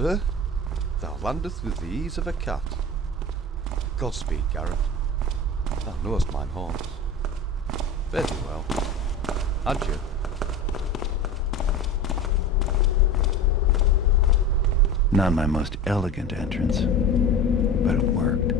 sir. Thou landest with the ease of a cat. Godspeed, Garrett. Thou knowest mine haunts. Fare thee well. Adieu. Not my most elegant entrance, but it worked.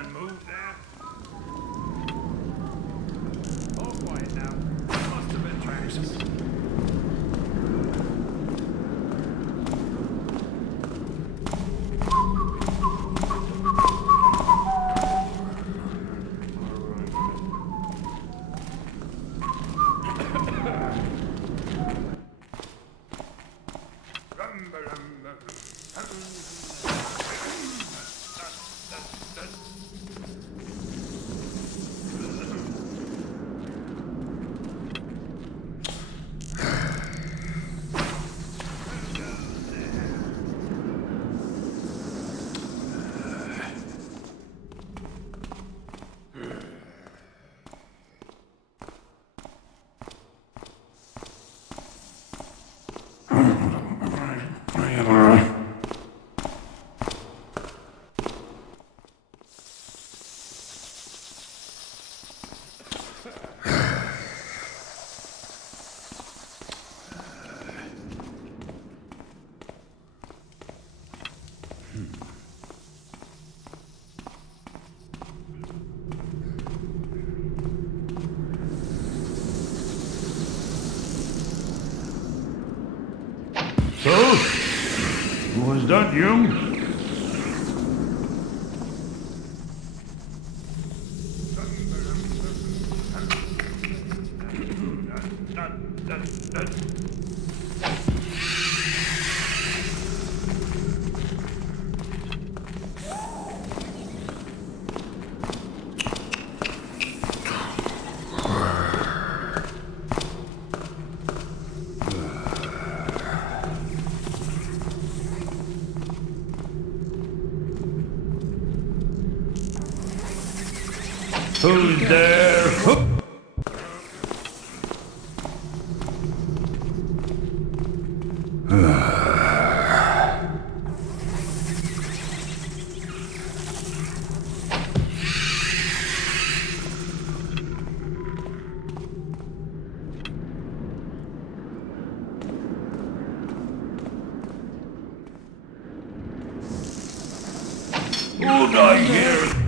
and move there. All quiet now. Must have been tracks. So, was that you? Who's there? Who'd I hear?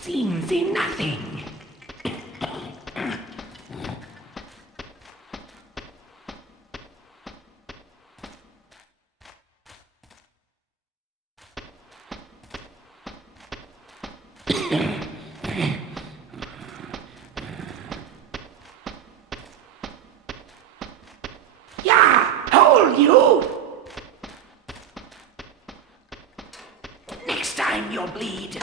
Seems nothing. Yeah, hold you! Next time you'll bleed.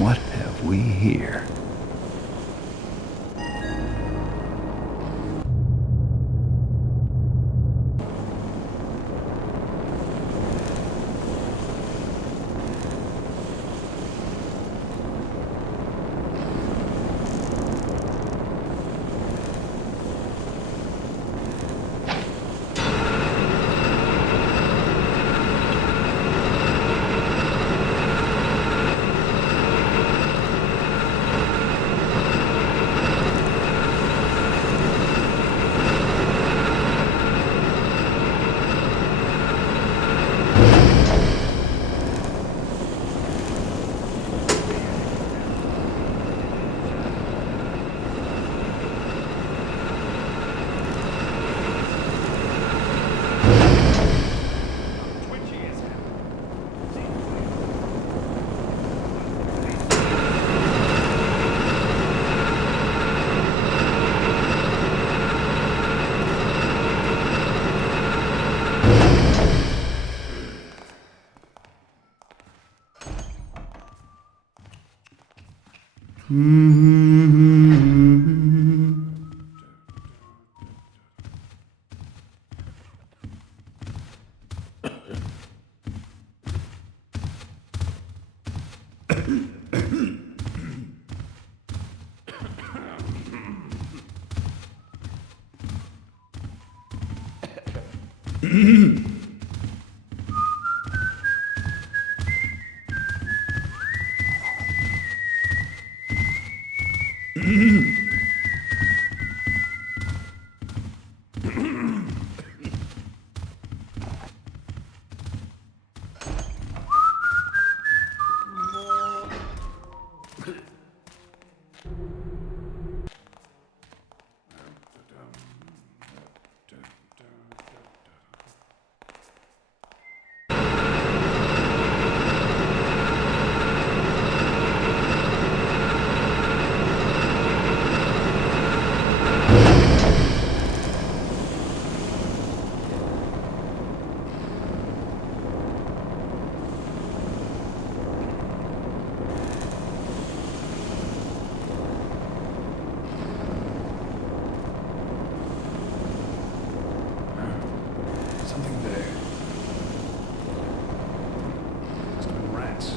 What have we here? Something there. Must have been rats.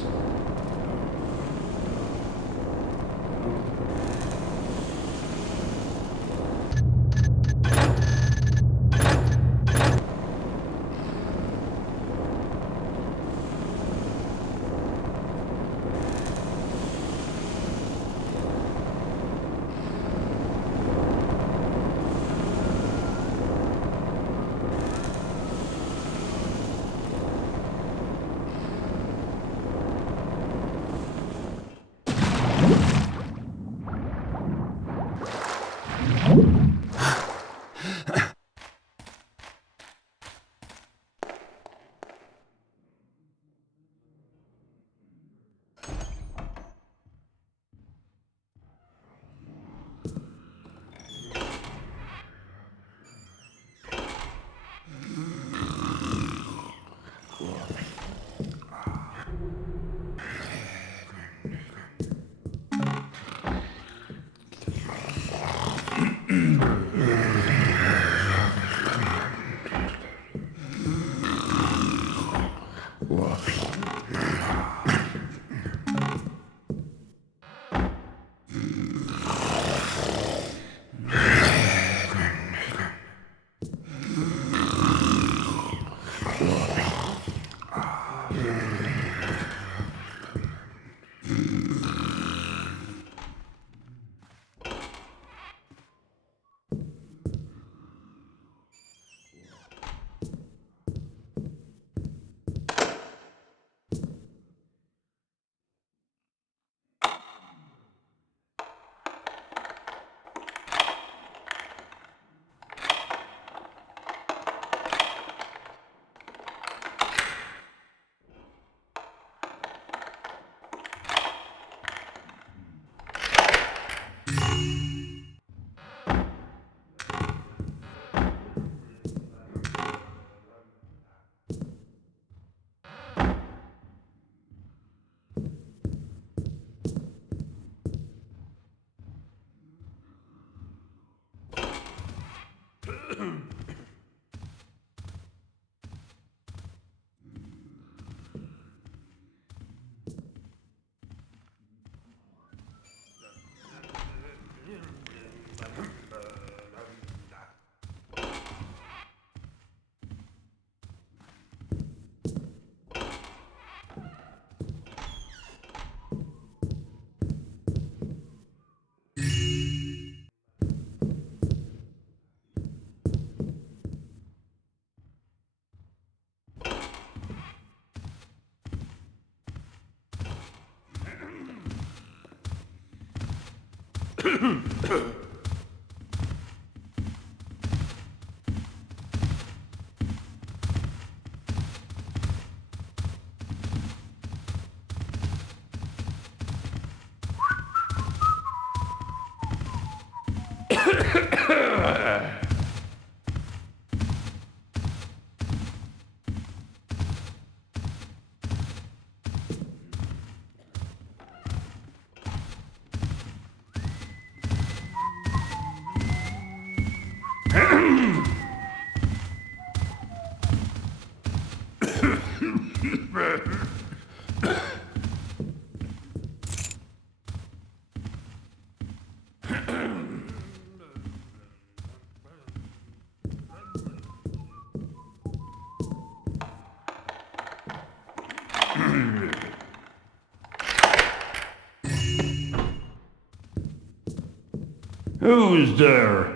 Who's there?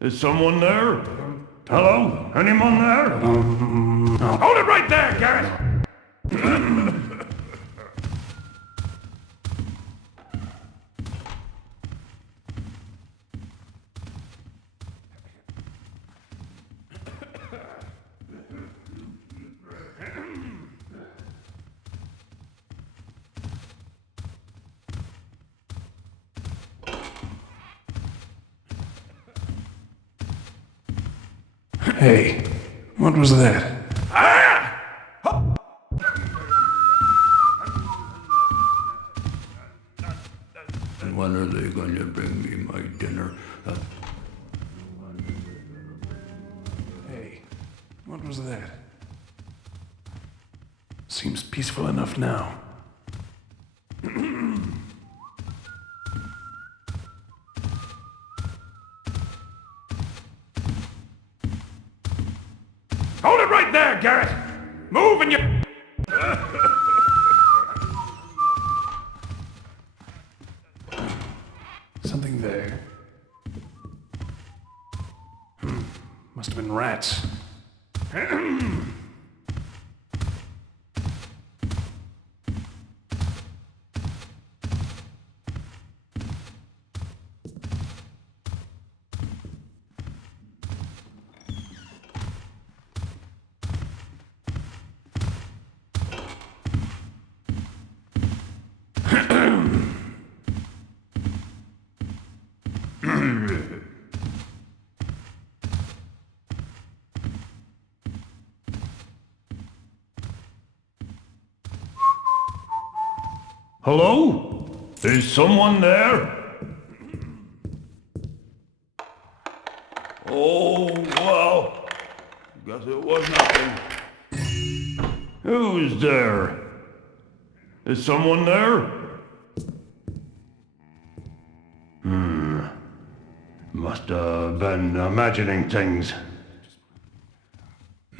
Is someone there? Hello? Anyone there? Hold it right there, Garrett! Hey, what was that? And when are they going to bring me my dinner? Hey, what was that? Seems peaceful enough now. Hold it right there, Garrett! Move and you... Something there. Must have been rats. Hello? Is someone there? Oh, well, guess it was nothing. Who's there? Is someone there? Must have been imagining things.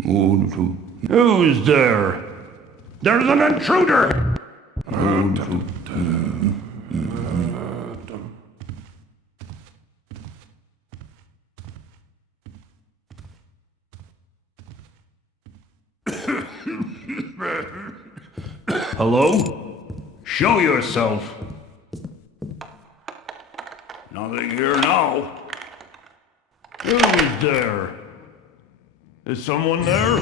Who's there? There's an intruder! Hello? Show yourself. Nothing here now. Who's there? Is someone there?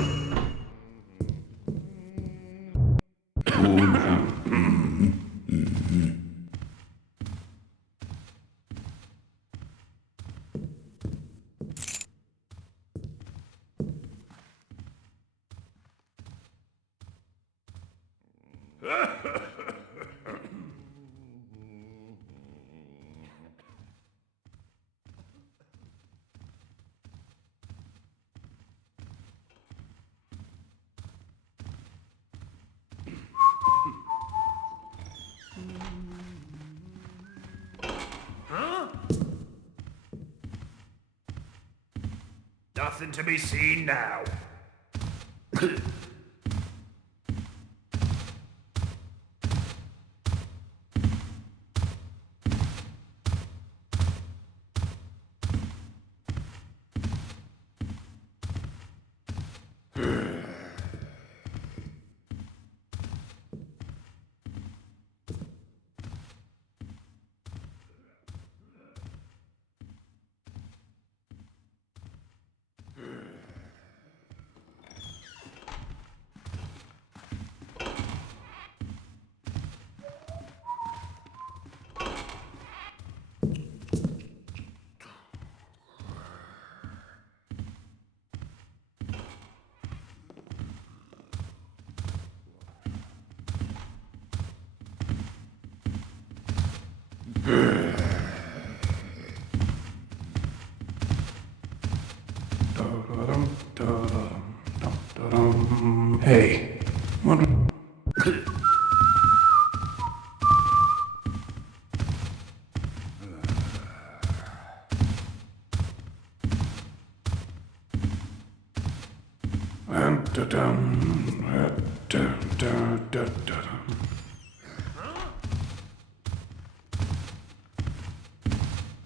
Nothing to be seen now.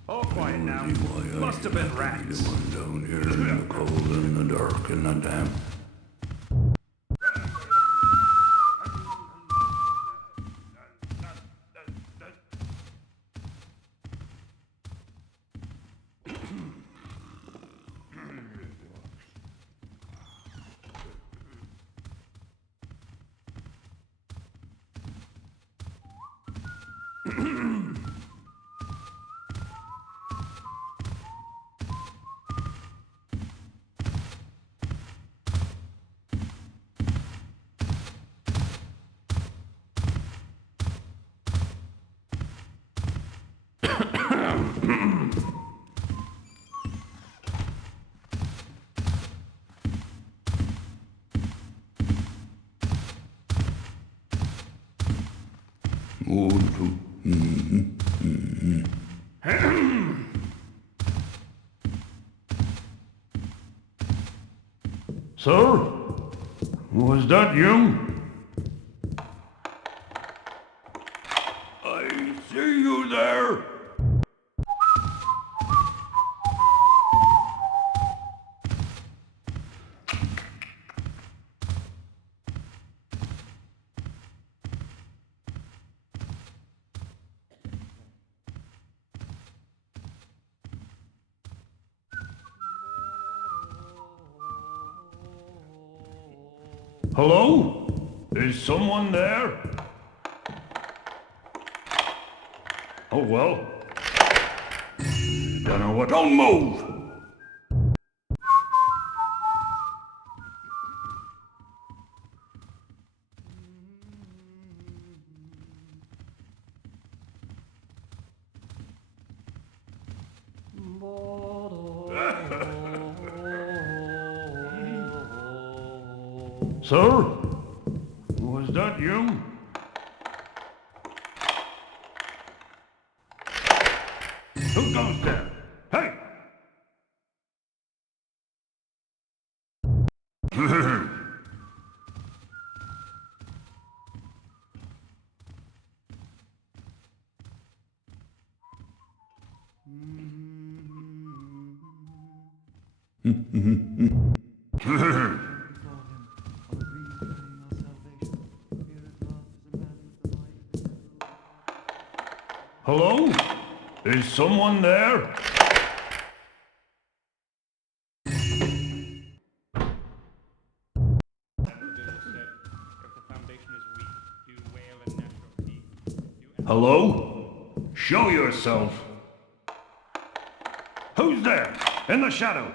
All quiet now. Must have been rats. One down here in the cold and the dark and the damp. Sir? Was that you? I see you there. Hello? Is someone there? Oh well. Don't know what. Don't move! Sir? Was that you? Who goes there? Hey! Hello? Is someone there? Hello? Show yourself. Who's there? In the shadow.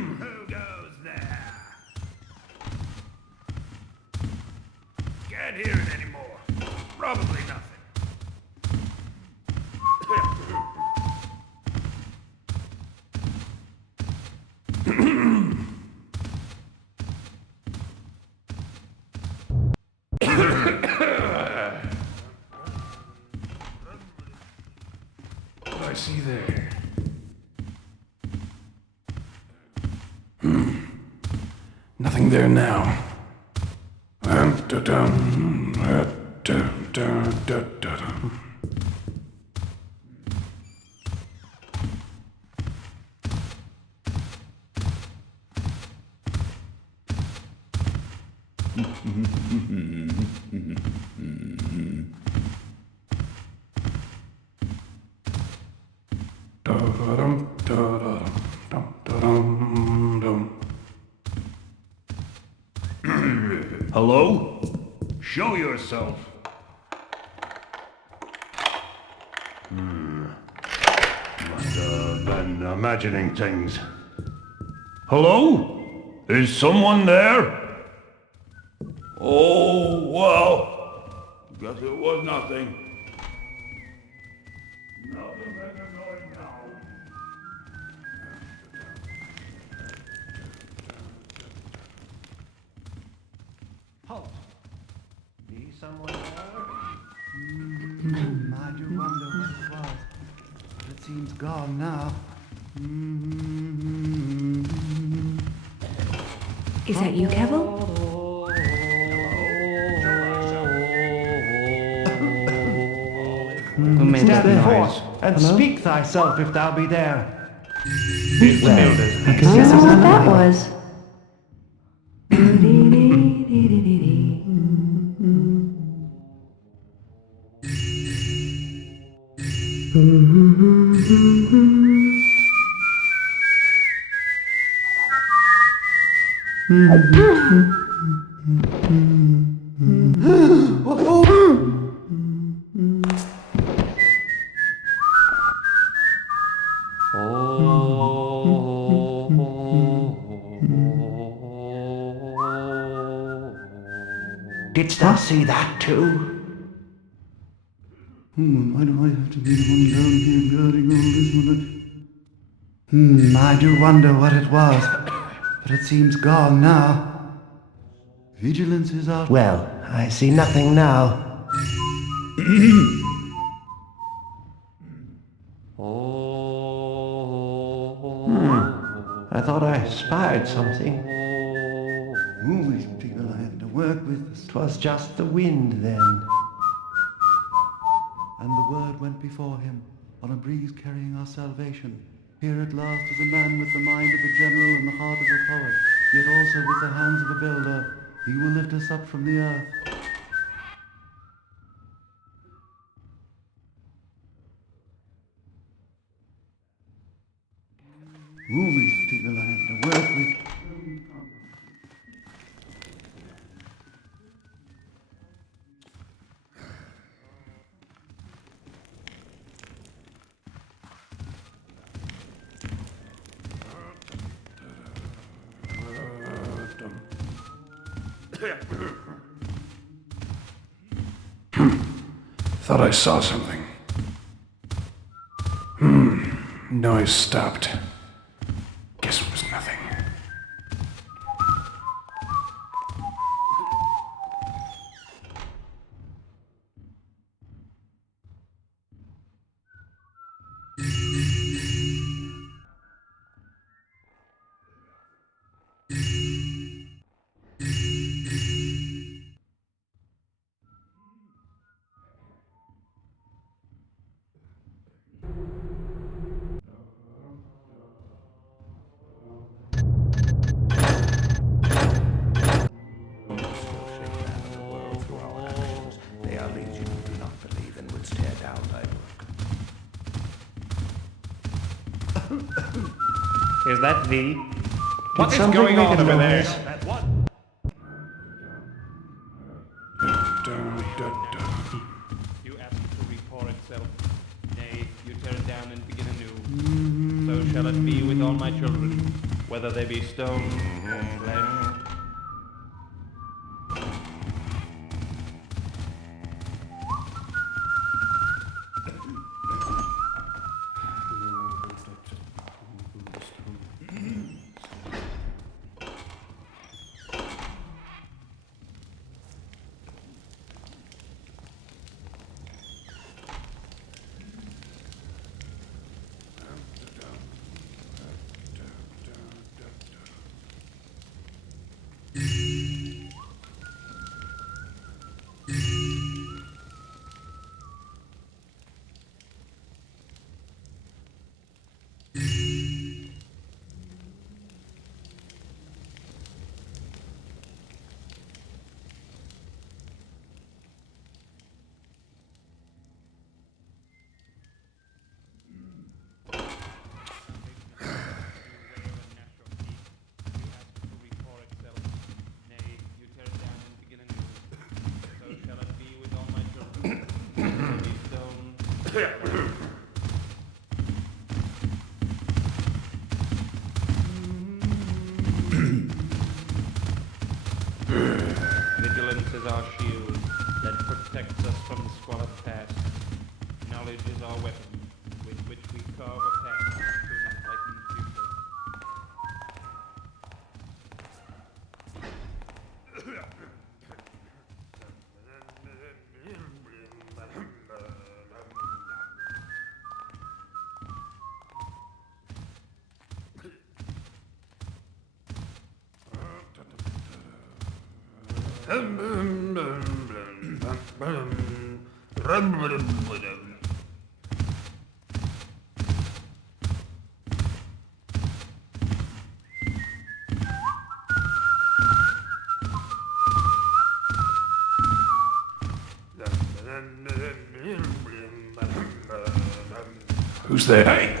Who goes there? Can't hear it anymore. Probably nothing. see there? Nothing there now. Hello? Show yourself. Must have been imagining things. Hello? Is someone there? Oh, well. Guess it was nothing. Nothing making noise now. Halt! Be someone there? I do wonder what it was, but it seems gone now. Is that you, Cavill? Stand forth and speak thyself if thou be there. Is that what that was? Didst thou see that too? Why do I have to be the one down here guarding all this? I do wonder what it was, but it seems gone now. Vigilance is out. Well, I see nothing now. I thought I spied something. Who is people I have to work with? 'Twas just the wind then. And the word went before him, on a breeze carrying our salvation. Here at last is a man with the mind of a general and the heart of a poet, yet also with the hands of a builder. He will lift us up from the earth. Who is people I have to work with? Thought I saw something. Noise stopped. Guess it was nothing. They are legion who do not believe and would tear down thy work. Is that thee? What is going on over there? That what? You ask it to repair itself. Nay, you tear it down and begin anew. So shall it be with all my children, whether they be stone or flesh. Vigilance is our shield that protects us from the squalid past. Knowledge is our weapon with which we carve a path to an enlightened future. Who's there? Hey!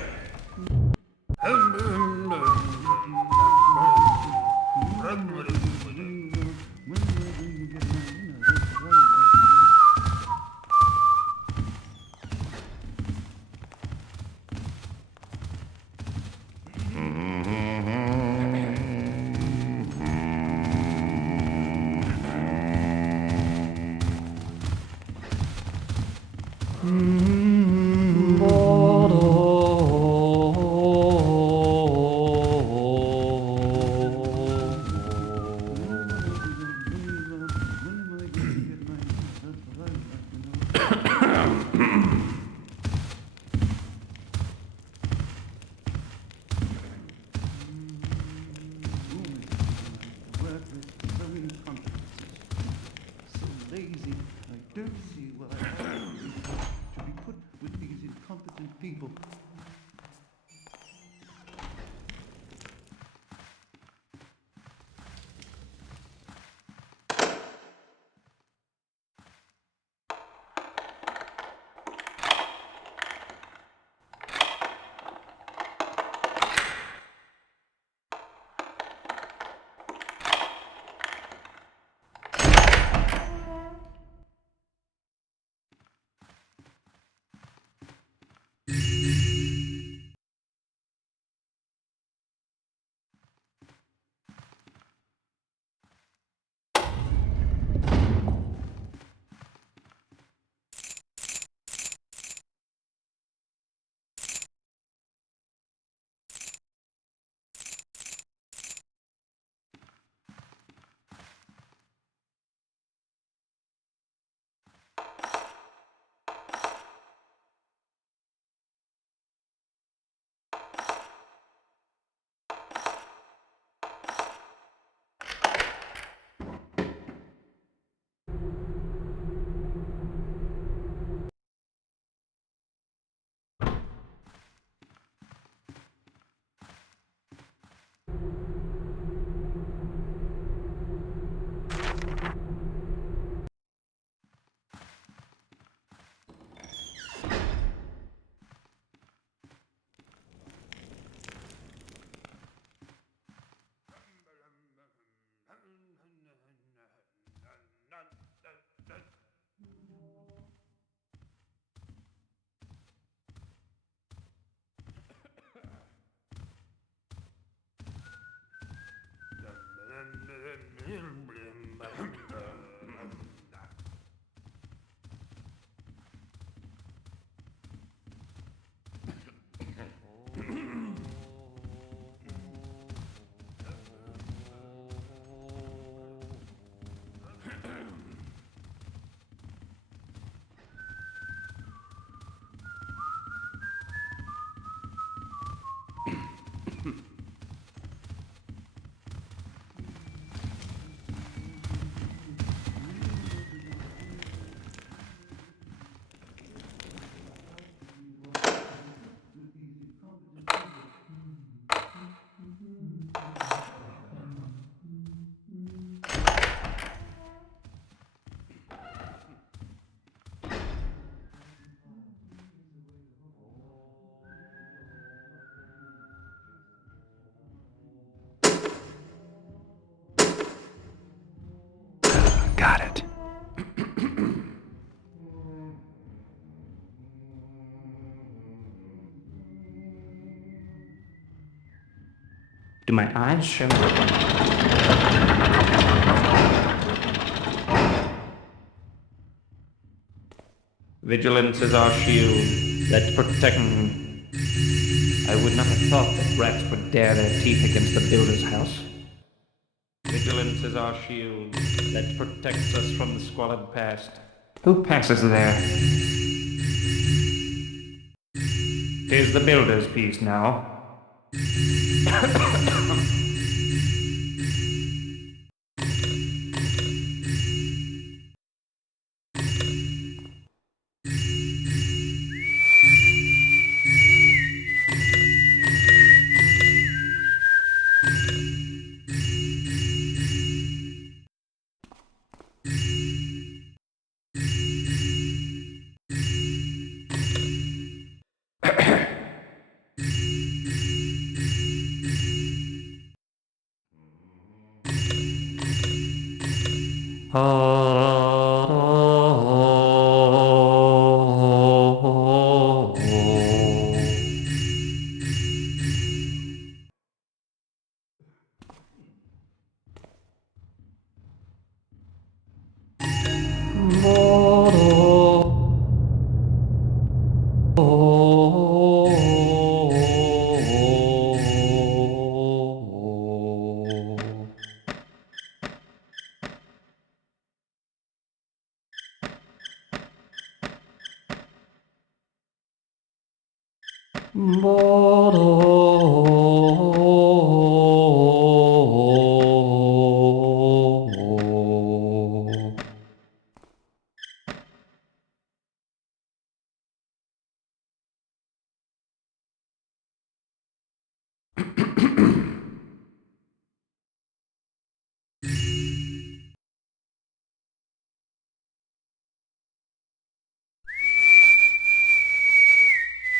So lazy. I don't see what I have to be put with these incompetent people. Got it. Do my eyes show me? Vigilance is our shield. Let's protect. I would not have thought that rats would dare their teeth against the builder's house. Vigilance is our shield that protects us from the squalid past. Who passes there? 'Tis the builder's piece now.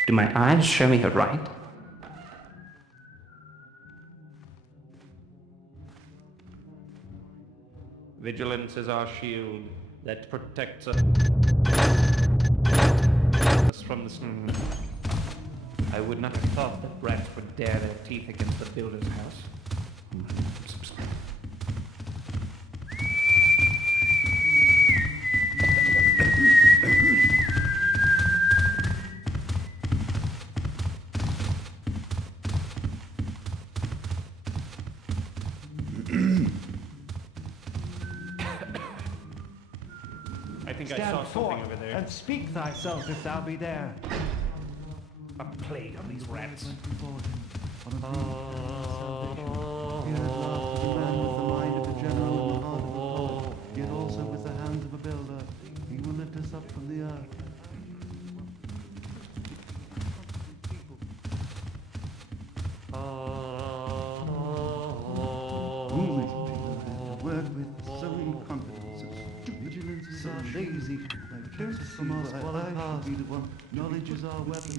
Do my eyes show me aright? Vigilance is our shield that protects us from the sun. I would not have thought that rats would dare their teeth against the builder's house. I think I saw Stand something forth over there. and speak thyself if thou be there. A plague on these rats. Went before him on a breeze carrying our salvation. Here at last is a man with the mind of a general and the heart of a poet, yet also with the hands of a builder. He will lift us up from the earth. Always to work with so incompetence, vigilance is so lazy, like justice from our squalid past. Be the one. Knowledge is our weapon.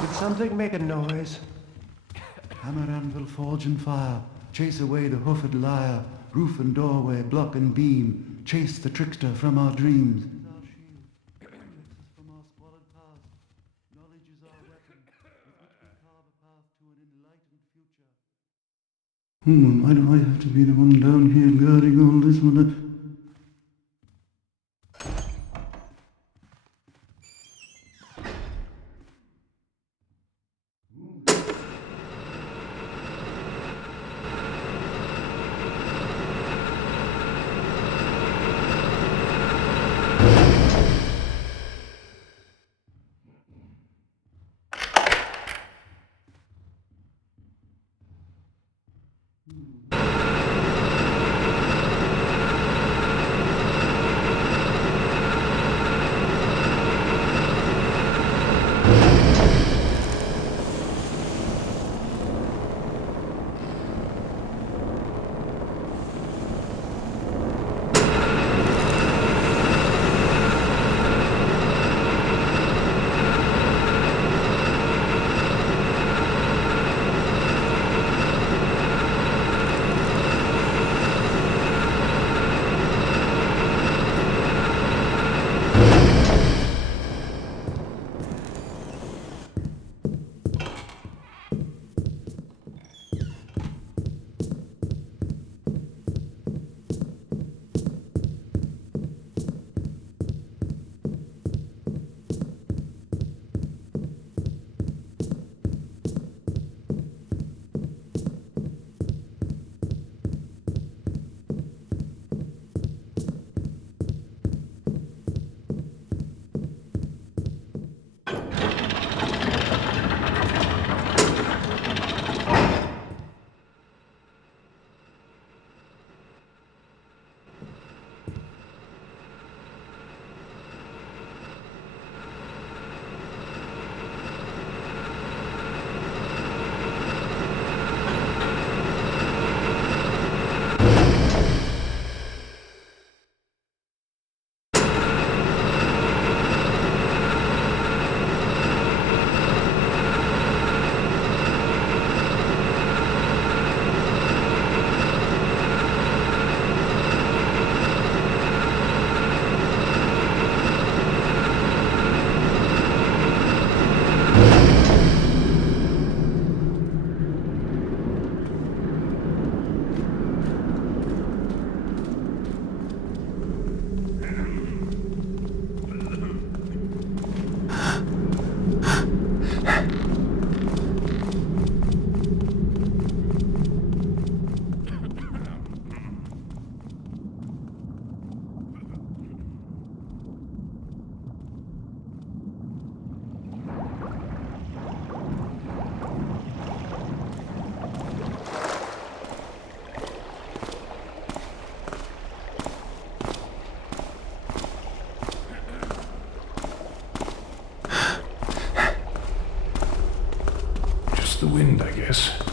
Did something make a noise? Hammer, anvil, forge and fire, chase away the hoofed liar, roof and doorway, block and beam, chase the trickster from our dreams. Why do I have to be the one down here guarding all this one? the wind, I guess.